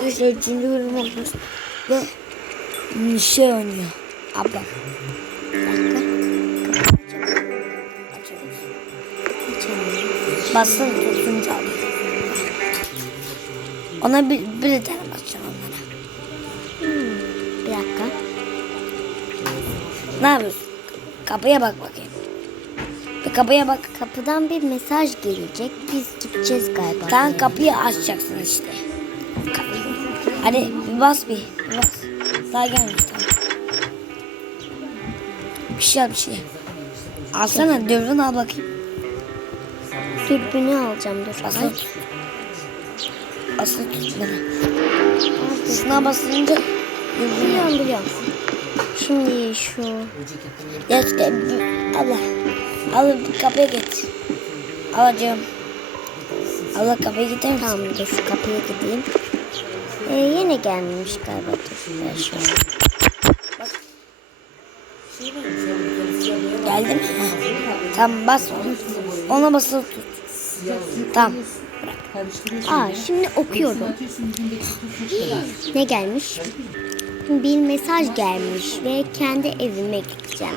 arkadaşlar üçüncü bölüm olmuş. Ve şey oynuyor. Dakika. Basın tutunca alıyor. Ona bir, bir tane basacağım onlara. Bir dakika. Ne yapıyorsun? Kapıya bak bakayım. Bir kapıya bak. Kapıdan bir mesaj gelecek. Biz gideceğiz galiba. Sen kapıyı açacaksın işte. Hadi bir bas bir. bir bas. Daha gelmiş tamam. Bir şey al bir şey. Alsana dürbün al bakayım. Dürbünü alacağım dur. Asıl tut. Asıl tut beni. Şuna basınca dürbün Biliyorum biliyorum. Şimdi şu Ya işte Allah. Allah kapıya git. Alacağım. Allah kapıya gider misin? tamam dur kapıya gideyim. Ee, yine gelmemiş galiba. Dur ver şunu. Geldi mi? Tamam bas onu. Ona basılı tut. Tamam. Aa şimdi okuyorum. Ne gelmiş? Bir mesaj gelmiş ve kendi evime gideceğim.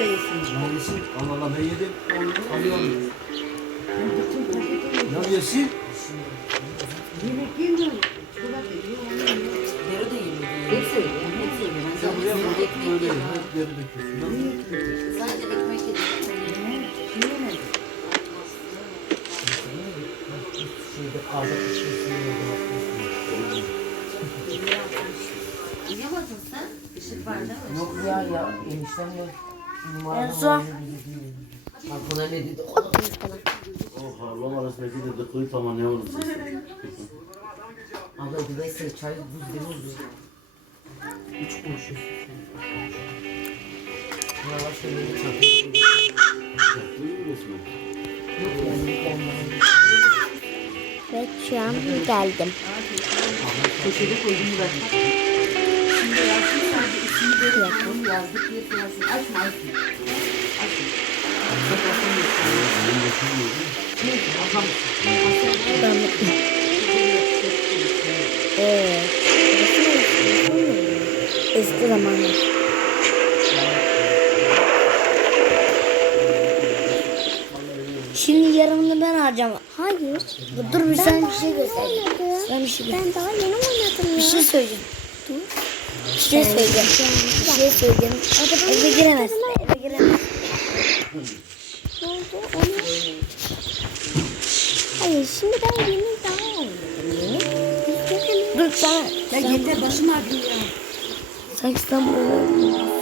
Yesin. Allah Allah ben yedim. Alıyorum. Ya yesin. Ya buraya bırak böyle. Hep geri döküyorsun. Yok ya ya eniştem de Enzo. Aklına ne dedi? Oh Allah dıkıyı tamamlayamadım. Abla güveyse çay buz değil buz. Üç kuruş. Valla şöyle bir çay. Yok yani olmadı. Ve şu an geldim. Köşede koydum ben. Yazdık ismini görüyorsun. Yazdık. Açma açma. Açma. Eski zamanlar. Şimdi yarımını ben harcam. hayır. Dur bir Ben sen bir şey göstereyim. oynadım. Ben bir şey. Ben daha yeni oynadım ya. Bir şey söyleyeceğim. Bir şey söyleyeceğim. Bir şey söyleyeceğim. Eve giremez. Eve giremez. Ne oldu? Onu... Hayır şimdi ben yeni daha. Biz Dur sana. Ya yeter başım ağrıyor sen böyle.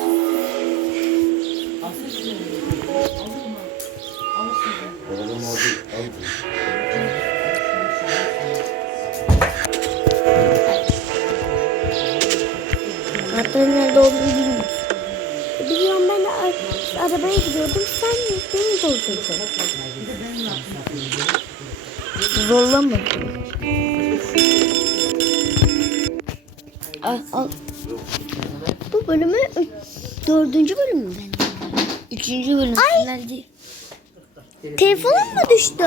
Anahtarın nerede olduğunu bilmiyorum. Biliyorum ben arabaya gidiyordum. Sen beni doldurdun. Zorlama. Al, al. Bu bölümü dördüncü bölüm mü? Üçüncü bölüm. Final değil. Telefonum mu düştü?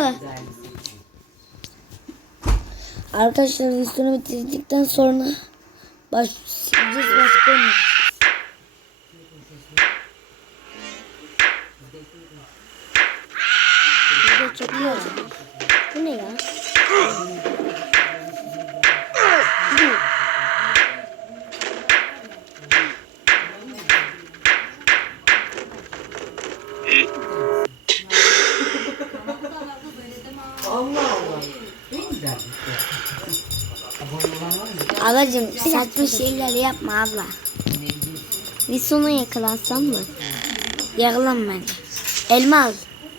Arkadaşlar videonu bitirdikten sonra başlayacağız başka. Burada çekiyor. Bu ne ya? Ablacım saçma şeyler yapma abla. Bir sona yakalansam mı? Yakalanma bence. Elma al.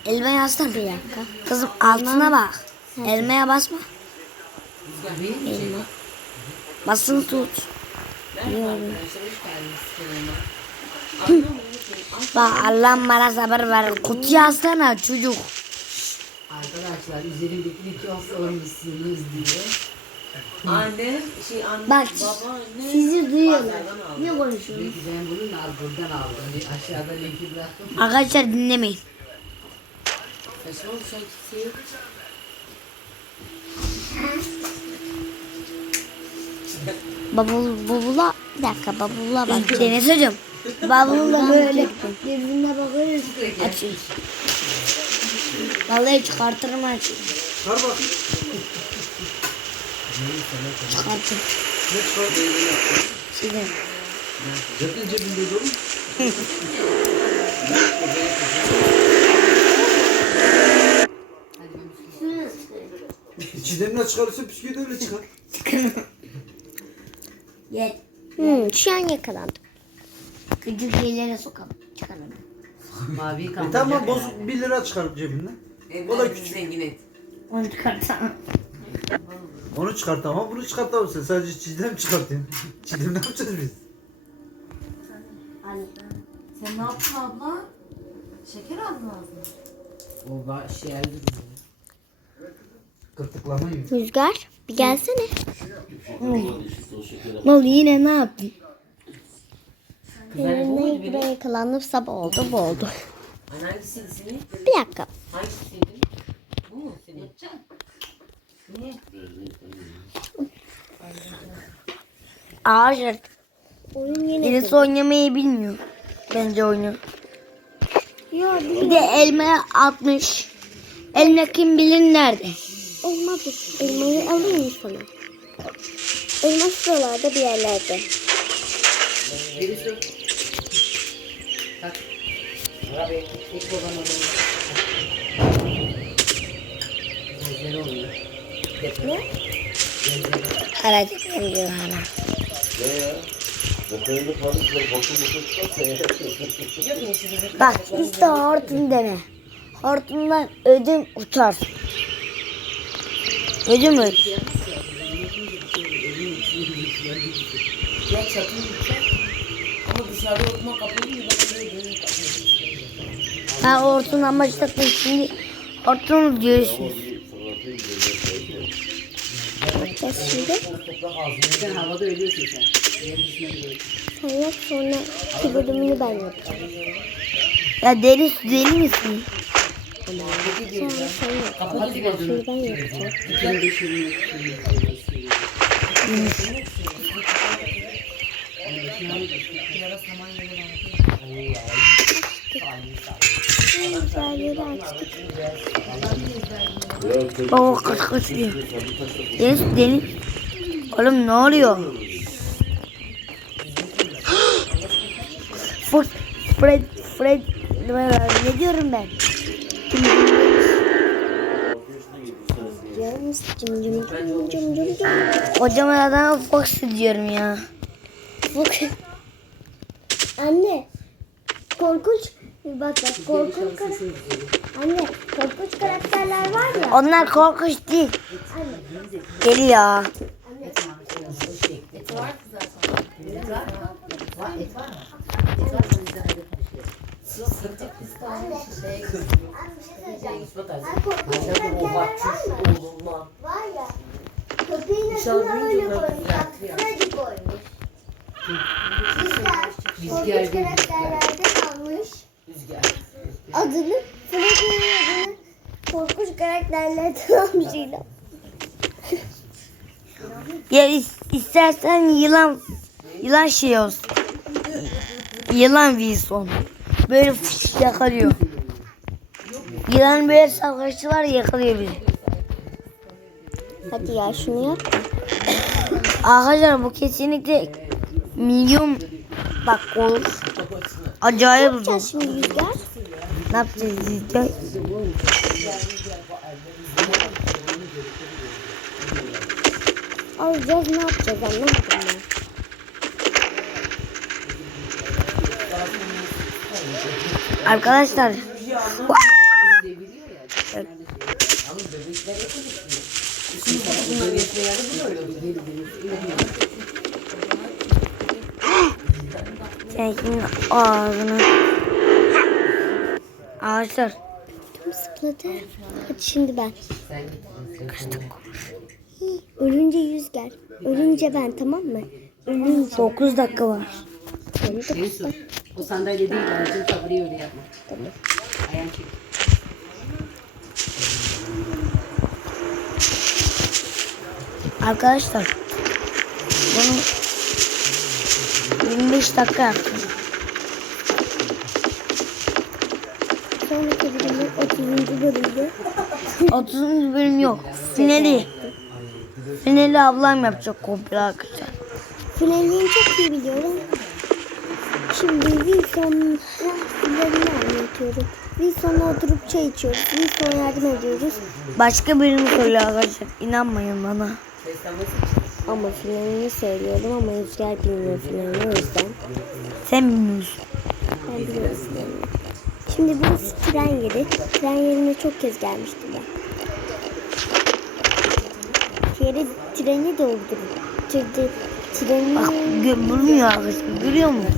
Elmayı alsana. Bir dakika. Kızım altına bak. Elmaya basma. Elma. Basılı tut. Bak Allah bana sabır ver. Kutuyu alsana çocuk. Arkadaşlar üzerimdeki liti almışsınız diye. Anne, şey anne, Bak baba ne? sizi duyuyorlar. Ne konuşuyorsunuz? Ben bunu al buradan aldım. Bir aşağıda linki bıraktım. Arkadaşlar dinlemeyin. Saçma oldu sen kimseyi. Bavul, bavula bir dakika bavulla bak Deniz hocam. Bavulla böyle birbirine bakıyoruz. Açıyoruz. Vallahi çıkartırım açıyoruz. Çıkar bak. Çıkartırım. Ne çıkar? Şimdi Cepten cebinde oğlum. İçinden püsküvü de öyle çıkar. gel. Hmm, şu an yakalandım. Küçük şeylere sokalım. Çıkaralım. Mavi E kaldı. tamam bozuk 1 lira çıkar cebinden. O da küçük. Zengin et. Onu çıkartsam. Onu çıkartamam, bunu çıkartamazsın. Sadece çiğdem çıkartayım. Çiğdem ne yapacağız biz? Sen ne yaptın abla? Şeker aldın ağzına. O var şey elde Kırtıklamayı. Rüzgar bir gelsene. Ne oldu yine ne yaptın? Seninle buraya yakalandım sabah oldu bu oldu. Hangisiydi senin? Bir dakika. Hangisiydi? Bu mu? Seni yapacaksın. Niye? Ağır. Oyun yine. Oynamayı bilmiyor. Bence oynuyor. Yo bir de elmaya atmış. Elma kim bilir nerede. elma bu. Elmayı alayım mı sana? Elma şuralarda bir yerlerde. Birisi. Abi, ilk. Gözleri oluyor. Ne? Hareket ediyor hala. Bak işte hortum deme. Hortumdan ödüm uçar. Ödüm ödüm. Ya çatıyı yıkacak. Ama dışarıda oturma kapalı böyle kapalı. Ben hortumdan başlattım şimdi. Hortum diyorsunuz. Yapacağız şimdi. Sen havada ölüyorsun sen. Yap sonra iki bölümünü ben yapacağım. Ya deli deli misin? Sonra sen yap. Kapat gözünü. Ben yapacağım. De şunu Rüzgarları açtık. Baba kaç kaç diyor. Deniz deniz. Oğlum ne oluyor? Fred, Fred, Fred, ne diyorum ben? Cım. Kocaman adama Fox diyorum ya. Bak. Anne. Korkunç. Bak bak korkunç. kar- Anne korkunç karakterler var ya. Onlar korkunç değil. Anne. Geliyor. Karakterler var ya. Köpeğin adını öyle koymuşlar. Freddy koymuş. Rüzgar. Korkunç karakterlerde kalmış. Rüzgar. Adını Freddy'nin adını korkunç karakterlerden almış yine. Ya is- istersen yılan yılan şey olsun. Yılan Wilson. Böyle fış yakalıyor. Yılan böyle savaşçı var ya, yakalıyor bizi. Hadi ya şunu yap. Arkadaşlar bu kesinlikle milyon bak olur. Acayip. Yapacağız şimdi Rüzgar. Ne yapacağız izleyeceğiz. Alacağız ne yapacağız anlamadım ben. Arkadaşlar sen şimdi ağzını Arkadaşlar Sıkladı. Hadi şimdi ben. Sen git. Hii. Ölünce Yüzger. Ölünce ben tamam mı? Ölünce. 9 dakika var. Neyse. O sandalye değil. Aracın taburayı öyle yapma. Tamam. Ayağın çek. Arkadaşlar 25 dakika yaptım. Sonraki bölümün 30. bölümde 30. bölüm yok. Finali. Finali ablam yapacak komple arkadaşlar. finalini çok iyi biliyorum. Şimdi Wilson'un finalini anlatıyorum. Wilson'la oturup çay içiyoruz. Wilson'a yardım ediyoruz. Başka bölümü söylüyor arkadaşlar. İnanmayın bana. Ama finalini söylüyorum ama Yüzger bilmiyor finalini o yüzden. Sen bilmiyorsun. Ben biliyorum finalini. Şimdi burası tren yeri. Tren yerine çok kez gelmiştim ben. Yeri treni doldurun. Treni, treni Bak gö- bulmuyor arkadaşlar. Görüyor musun?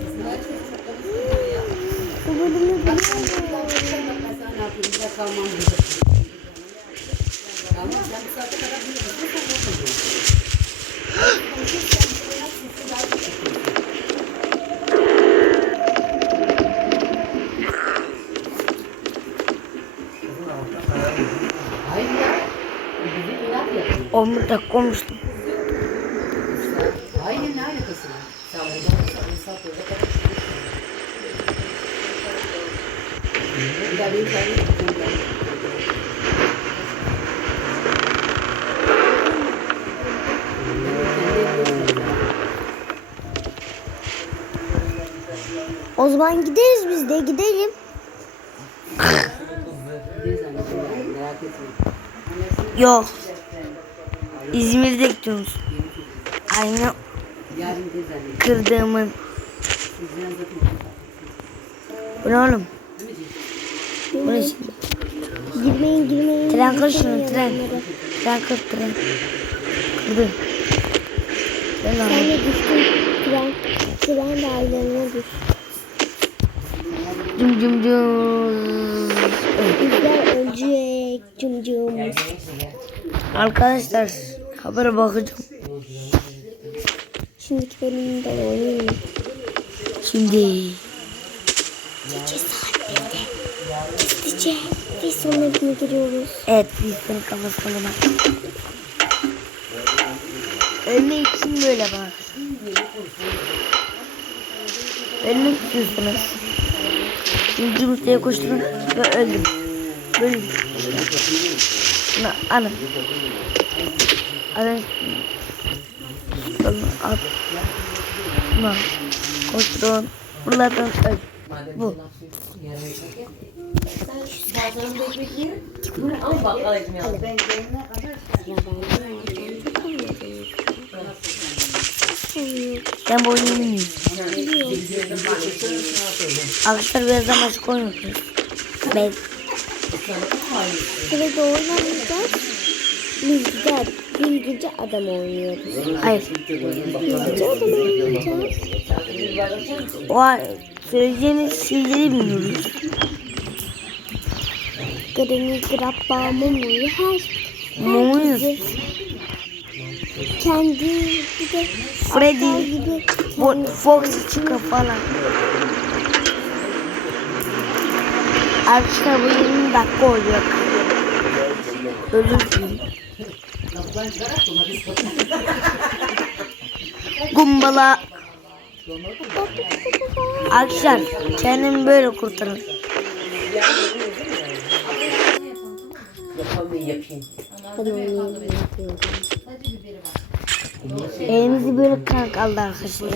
bu bölümü biliyorum. Ben sana ne yapayım? Bir de kalmam burada. Kalmam. Sen bu saate kadar bir yere gitsin. Hayır ya. Bizim inat yapıyor. 10 dakika olmuştu. Hayır ne alakası var? Sen buradan hesap orada kapatıyorsun. Bir daha benim lazım. O zaman gideriz biz de gidelim. Gideriz anneciğim yani, merak etme. Yok. İzmir'de gidiyoruz. Aynı kırdığımın. Bu ne oğlum? Bu ne? Girmeyin girmeyin. Tren kır şunu tren. Tren kır tren. Kırdı. Al. de düştün. Tren, tren de ailelerine düş. Cum cum cum. Bizler ölecek. Cum. Arkadaşlar habere bakacağım. Şimdiki bölümde oynayayım? Şimdi. Gece saat 1'de. Gizlice bir sonuna giriyoruz. Evet seni kafasına bak. Ölmek için böyle bak. Ölmek istiyorsunuz. Şimdi yumurtaya koştum ve öldüm. Böyle. Alın. Şunu al. Şunu al. Koşturun. Buralardan öl. Bu. Ben bu oyunu bilmiyorum. Arkadaşlar birazdan başka oyun yapıyoruz. Ben Sırada oynamayacağız. Bilgici, bilgici adam oynuyoruz. hayır. Bilgici adam oynayacağız. O an söyleyeceğiniz şeyleri bilmiyoruz. Granny, Grappa, Momo'yu her herkesi kendi bir de Freddy, gibi Fox çıkıyor falan. Arkadaşlar bu 20 dakika olacak. Ölüm filmi. Gumbala. Arkadaşlar kendimi böyle kurtarın. Elinizi böyle kan kaldı arkadaşlar.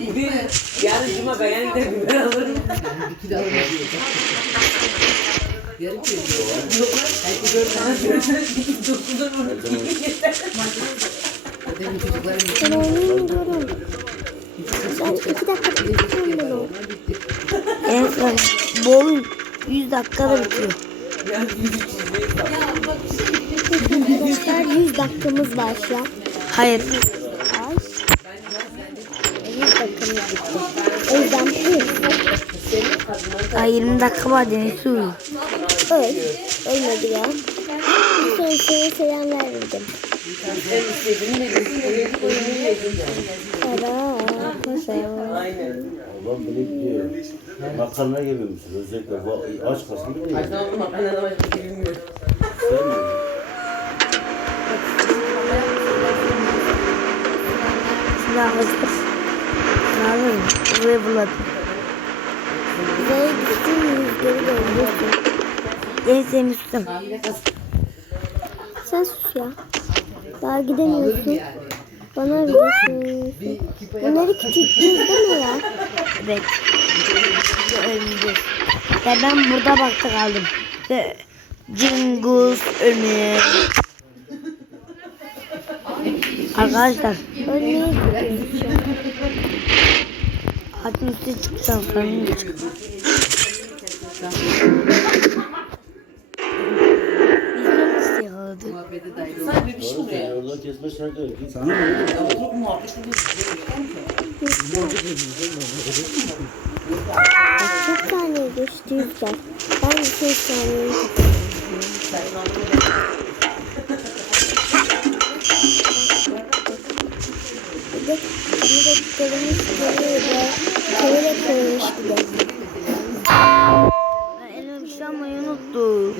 Elinizde. Yarın cuma ben de biber alırım. Bir kilo diyor. Yarım kilo. Belki dört tane Dokudur bunu. O benim çocuklarım yok. Ben oynayayım diyorum. Sen iki dakika o. En son oyun 100 dakikada bitiyor. Arkadaşlar 100 dakikamız var şu an. Hayır. Ay. 100 dakikamız bitti. O yüzden Daha 20 dakika var ki uyuyor. öl. Ölmedi ya. kendisine selam verdim. Para. Aynen. Allah beni diyor. Makarna yememişsin özellikle. Aç kasını mı Ay yiyor? tamam makarnadan başka bir şey bilmiyorum. Sen mi? Silah hazır. Ne buladım. Uzaya gitsin yüzleri döndürsün. En sevmiştim. Sen sus ya. Daha gidemiyorsun. Bana veriyorsun. Bunları küçülttünüz değil mi ya? Evet. Öldü. Ya ben burada bakta kaldım. Ve Cingus ölmeye. Arkadaşlar Ölmeye ağacın üstüne çıkacağım. Dahil oldu. Sen bir Doğru buraya. söylüyor. Oradan kesme şarkı. Git. Oturup muhabbeti bir Kaç saniye geçti yüzler? Ben bir şey saniye Bir de bir de köyle koymuş bir de. Ben şey almayı unuttum.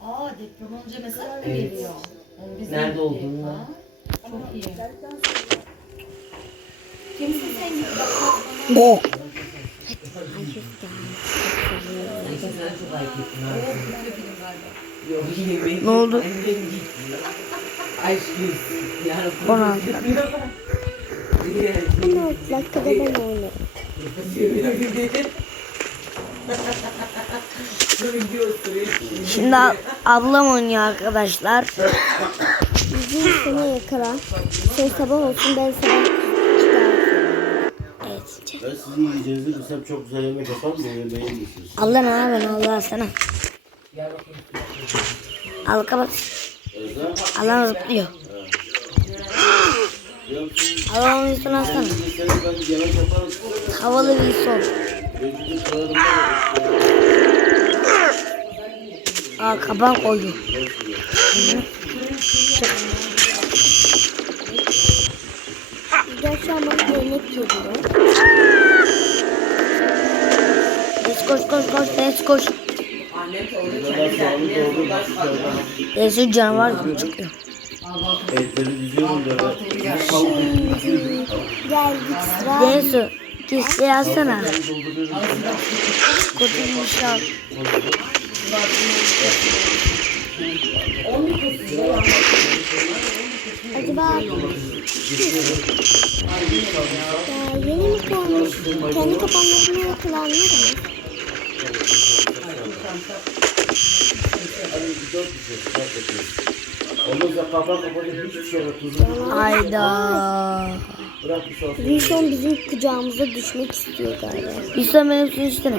Aa deprem olunca mesaj mı geliyor? Yani biz Nerede de- olduğunu. Ha, Çok iyi. Kimsin sen git bak. Sen çok ayıp ettin ha. Yok. Ne oldu? Annem gitti. Aşkım. Yani 16. 16 dakikada ben oynarım. Şimdi ab- ablam oynuyor arkadaşlar. Bizim seni yakala. Sen sabah olsun ben sabah. Evet. Ben sizin yiyeceğinizi bilsem çok güzel yemek yaparım da yemeği misiniz? Allah ne yapıyorsun Allah sana. Al kapat. Allah zıplıyor. Onun üstüne yaparım. Havalı bir son. Aa kapan koydu. An bana yemek geliyor. Let's koş koş koş let's koş. De orada kendi kendine dışarıdan Let's canavar gibi çıkıyor. etleri diziyorum böyle. Geldik sıra. Densu kişiyi alsana. Şey al. Acaba ya yeni mi koymuş? Kendi kapanmasını yakalanır mı? Ayda. bırak bir şey. Wilson bizim kucağımıza düşmek istiyor galiba. Bir sen benim üstüne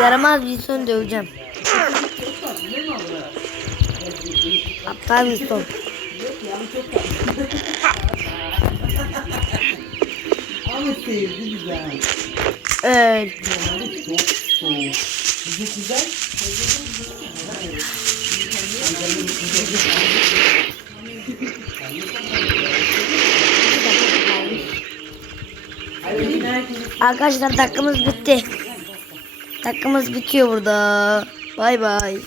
Yaramaz bir son döveceğim. Aptal bir son. Ama sevdi güzel. Öl. Çok. Arkadaşlar dakikamız bitti. Dakikamız bitiyor burada. Bay bay.